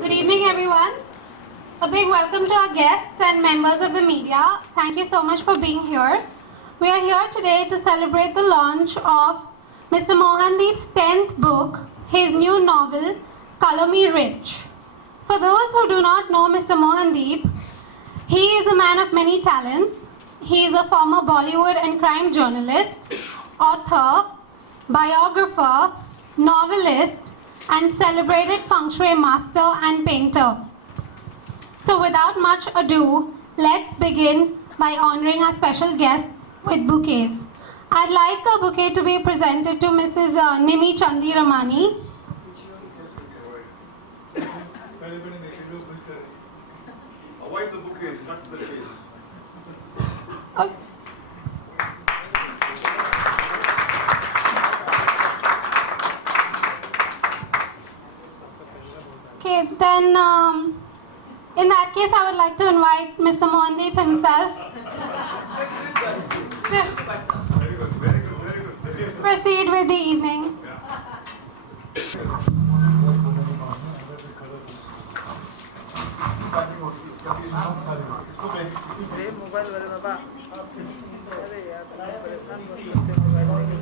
Good evening, everyone. A big welcome to our guests and members of the media. Thank you so much for being here. We are here today to celebrate the launch of Mr. Mohandeep's 10th book, his new novel, Color Me Rich. For those who do not know Mr. Mohandeep, he is a man of many talents. He is a former Bollywood and crime journalist, author, biographer, novelist, and celebrated feng shui master and painter. So without much ado, let's begin by honoring our special guests with bouquets. I'd like a bouquet to be presented to Mrs. Nimi Chandi Ramani. Avoid the bouquets, not the face. Okay, then in that case, I would like to invite Mr. Mohandeep himself to Very good, very good, very good. Very good. proceed with the evening. Mobile वाले बाबा अरे यार परेशान मत करते mobile में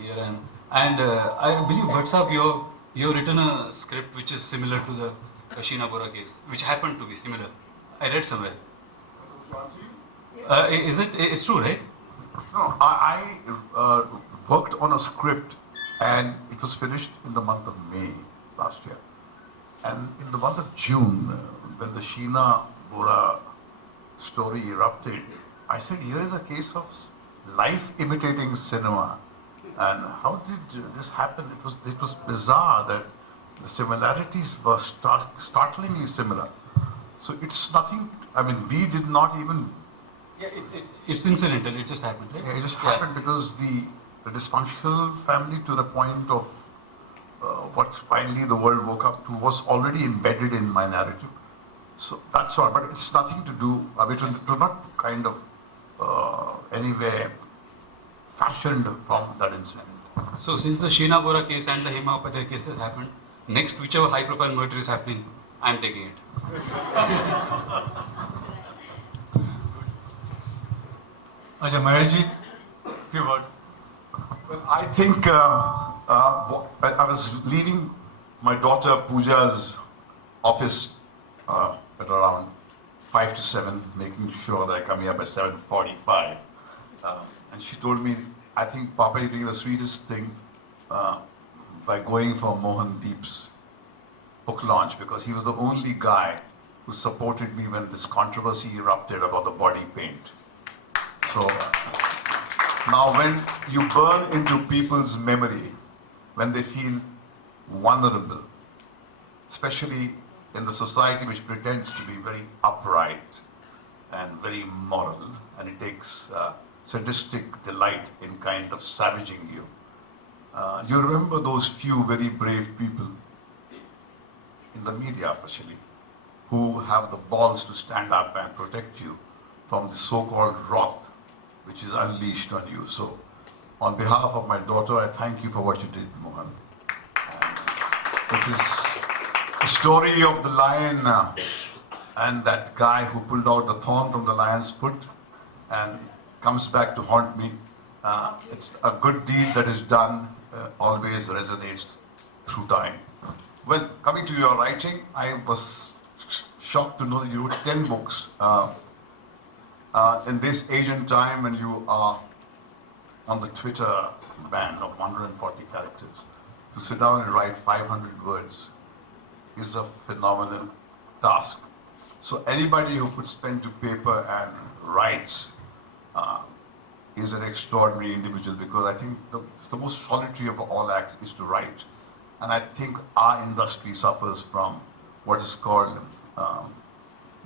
Here I am. And I believe, Bhatt Sahab, you have written a script which is similar to the Sheena Bora case, which happened to be similar. I read somewhere. It's true, right? No, I worked on a script and it was finished in the month of May last year. And in the month of June, when the Sheena Bora story erupted, I said, here is a case of life imitating cinema. And how did this happen? It was bizarre that the similarities were startlingly similar. So it's nothing, I mean, we did not even... Yeah, it's incidental, it just happened, right? Yeah, it just happened because the dysfunctional family, to the point of what finally the world woke up to, was already embedded in my narrative. So that's all, but it's nothing to do, it was not kind of anywhere fashioned from that incident. So since the Sheena Bora case and the Hema Upadhyay case has happened, next whichever high profile murder is happening, I am taking it. अच्छा Mahesh ji few word. Well, I think I was leaving my daughter Pooja's office at around 5 to 7, making sure that I come here by 7:45. And she told me, I think Papa, you're doing the sweetest thing by going for Mohandeep's book launch, because he was the only guy who supported me when this controversy erupted about the body paint. So now when you burn into people's memory, when they feel vulnerable, especially in the society which pretends to be very upright and very moral, and it takes sadistic delight in kind of savaging you. You remember those few very brave people in the media, especially, who have the balls to stand up and protect you from the so-called wrath which is unleashed on you. So, on behalf of my daughter, I thank you for what you did, Mohan. It is the story of the lion and that guy who pulled out the thorn from the lion's foot and comes back to haunt me. It's a good deed that is done always resonates through time. Well, coming to your writing, I was shocked to know that you wrote 10 books. In this age and time when you are on the Twitter ban of 140 characters, to sit down and write 500 words is a phenomenal task. So anybody who puts pen to paper and writes is an extraordinary individual, because I think the most solitary of all acts is to write. And I think our industry suffers from what is called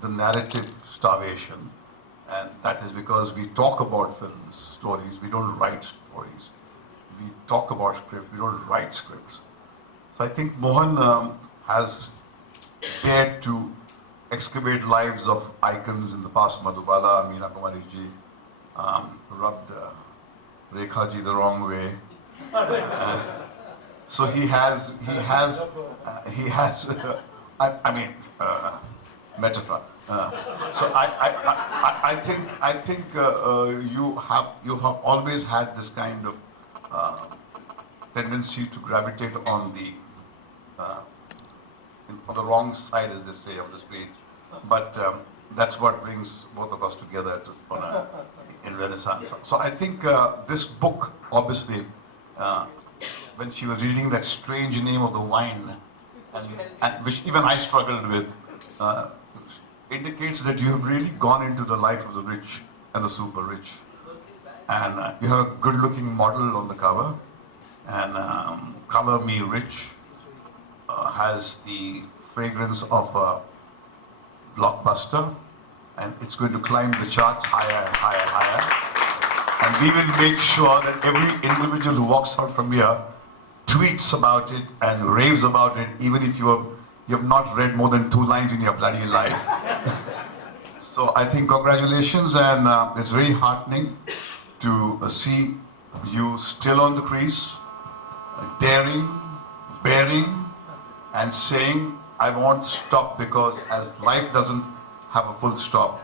the narrative starvation. And that is because we talk about films, stories, we don't write stories. We talk about script, we don't write scripts. So I think Mohan has dared to excavate lives of icons in the past. Madhubala, Meena Kumari ji, rubbed Rekha ji the wrong way. So he has metaphor. So I think you have always had this kind of tendency to gravitate on the wrong side, as they say, of the street. But that's what brings both of us together in Renaissance. So I think this book, obviously, when she was reading that strange name of the wine, and which even I struggled with, indicates that you have really gone into the life of the rich and the super rich. And you have a good-looking model on the cover, and Color Me Rich has the fragrance of a blockbuster, and it's going to climb the charts higher and higher and higher. And we will make sure that every individual who walks out from here tweets about it and raves about it, even if you have not read more than 2 lines in your bloody life. So I think congratulations, and it's very heartening to see you still on the crease, daring, bearing, and saying, I won't stop, because as life doesn't have a full stop,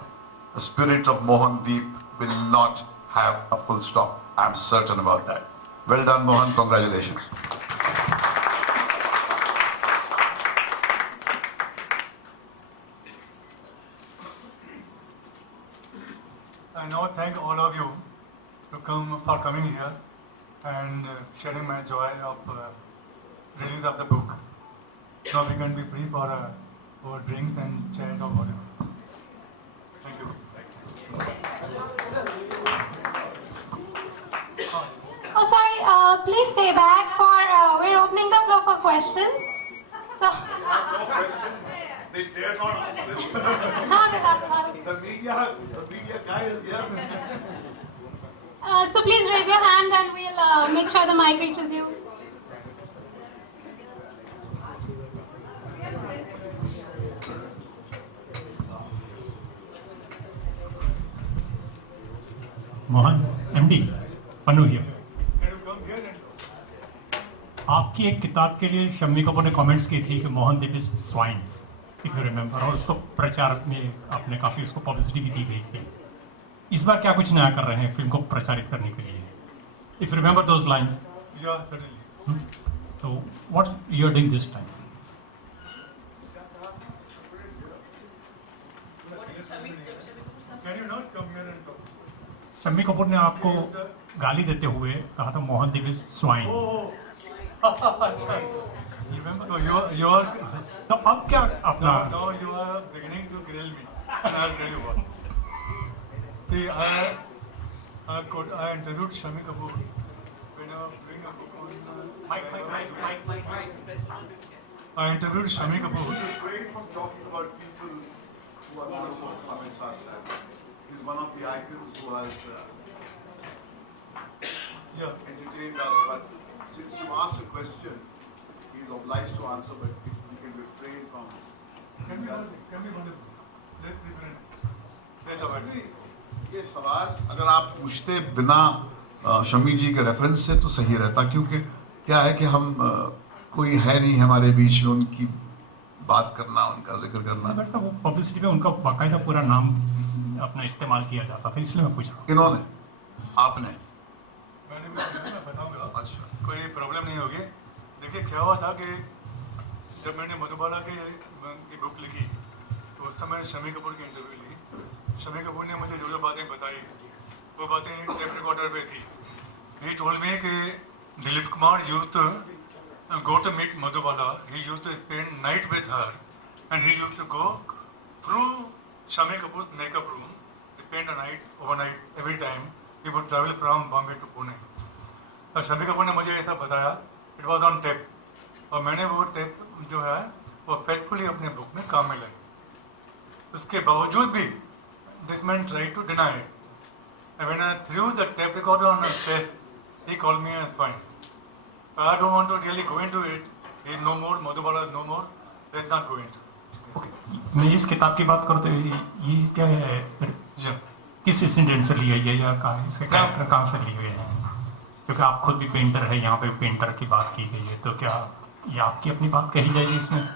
the spirit of Mohandeep will not have a full stop. I'm certain about that. Well done, Mohan. Congratulations. I now thank all of you for coming here and sharing my joy of release of the book. Now we can be free for drinks and chat or whatever. Thank you. Oh, sorry, please stay back we're opening the floor for questions. So, They dare not ask this. no. The media guy is here. So please raise your hand and we'll make sure the mic reaches you. Mohan MD Pannu here. Can you come here and talk? आपकी एक किताब के लिए शम्मी कपूर ने comments की थी कि Mohandeep is swine, if you remember, और उसको प्रचार में आपने काफ़ी उसको पब्लिसिटी भी दी गई थी। इस बार क्या कुछ नया कर रहे हैं फिल्म को प्रचारित करने के लिए? If you remember those lines, Yeah, certainly. तो what you are doing this time? Can you not come here and talk? Shammi Kapoor ने आपको गाली देते हुए कहा था Mohandeep is swine. Oh, remember? so you are तो अब क्या अपना now you are beginning to grill me, and I'll tell you what. See, I interviewed Shami Kapoor when I was doing a book on. I interviewed Shami Kapoor. Refrain from talking about people who are not so comments are sad. He's one of the icons who has Yeah. entertained us, but since you asked a question, he's obliged to answer, but if we can refrain from... Can be wonderful. Let's be friends. Let's avoid it. ये सवाल अगर आप पूछते बिना शमी जी के reference से तो सही रहता, क्योंकि क्या है कि हम कोई है नहीं हमारे बीच में उनकी बात करना, उनका जिक्र करना। बट साहब वो पब्लिसिटी में उनका बाकायदा पूरा नाम अपना इस्तेमाल किया जाता था, इसलिए मैं पूछा। इन्होंने, आपने? मैंने भी सुना, मैं बताऊंगा। अच्छा। कोई प्रॉब्लम नहीं होगी। देखिए क्या हुआ था कि जब मैंने मधुबाला की बुक लिखी तो उस समय शमी कपूर की इंटरव्यू ली। शमी कपूर ने मुझे जो बातें बताई वो बातें टेप रिकॉर्डर पे थी। ही टोल्ड मी कि Dilip Kumar used to go to meet Madhubala. He used to spend night with her and he used to go through Shami Kapoor's makeup room, spend a night, overnight, every time. He would travel from Bombay to Pune. तो शमी कपूर ने मुझे ऐसा बताया, it was on tape, और मैंने वो tape जो है वो फेथफुली अपने बुक में काम में लाई। उसके बावजूद भी this man tried to deny it. When I threw the tape recorder on his face, he called me as fine. I don't want to really go into it. He is no more, Madhubala is no more. Let's not go into it. मैं इस किताब की बात करूँ तो ये क्या है, किस इंसिडेंट से ली है या कहाँ इसके कैरेक्टर कहाँ से लिए हुए हैं? क्योंकि आप खुद भी पेंटर है, यहाँ पे पेंटर की बात की गई है, तो क्या ये आपकी अपनी बात कही जाएगी इसमें?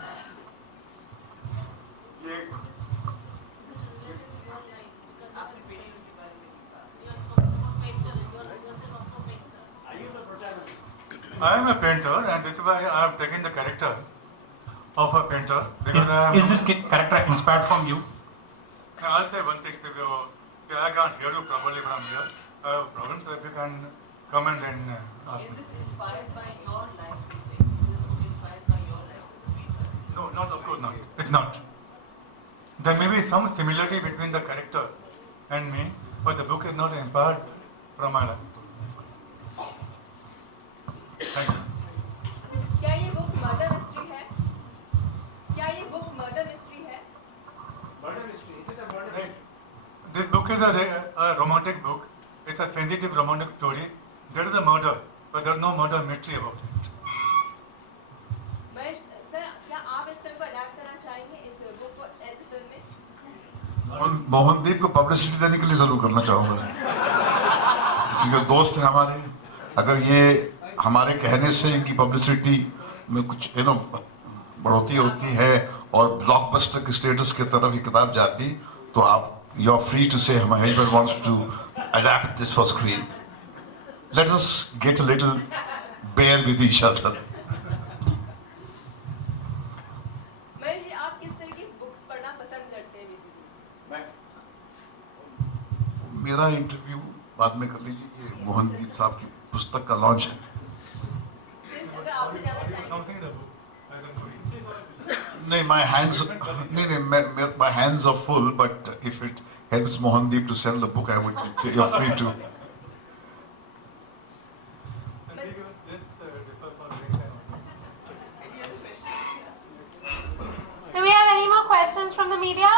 I am a painter, and this is why I have taken the character of a painter. Because Is this character inspired from you? I'll say one thing, I can't hear you properly from here. I have a problem, so if you can come and then ask Is me. this inspired by your life? You say? Is this book inspired by your life? No, not of course not. It's not. There may be some similarity between the character and me, but the book is not inspired from my life. Thank you. क्या ये book murder mystery है? क्या ये book murder mystery है? Right. This book is a romantic book. It's a sensitive romantic story. There is a murder, but there is no murder mystery about it. Mahesh sir, क्या आप इस film को adapt करना चाहेंगे, इस बुक को ऐसे फिल्म में? मोहनदीप को पब्लिसिटी देने के लिए जरूर करना चाहूंगा, क्योंकि दोस्त है हमारे। अगर ये हमारे कहने से इनकी पब्लिसिटी में कुछ बढ़ोतरी होती है और ब्लॉकबस्टर के स्टेटस की तरफ ये किताब जाती, तो आप you are free to say Mahesh Bhatt wants to adapt this for screen. Let us get a little bear with each other. Mahesh ji, आप किस तरह की बुक्स पढ़ना पसंद करते हैं बेसिकली? मेरा इंटरव्यू बाद में कर लीजिए, ये मोहनदीप साहब की पुस्तक का लॉन्च है। अगर आपसे जानना चाहेंगे, Something in the book. I don't know. नहीं, my hands are full, but if it helps Mohandeep to sell the book, I would. You're free to. Do we have any more questions from the media?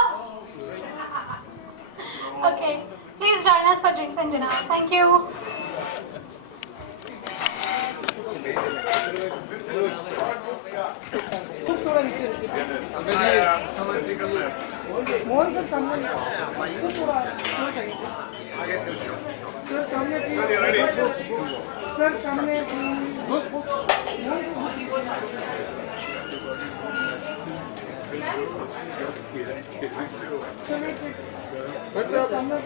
Okay, please join us for drinks and dinner. Thank you. Mohan sir सामने sir थोड़ा sir सामने sir सामने sir सामने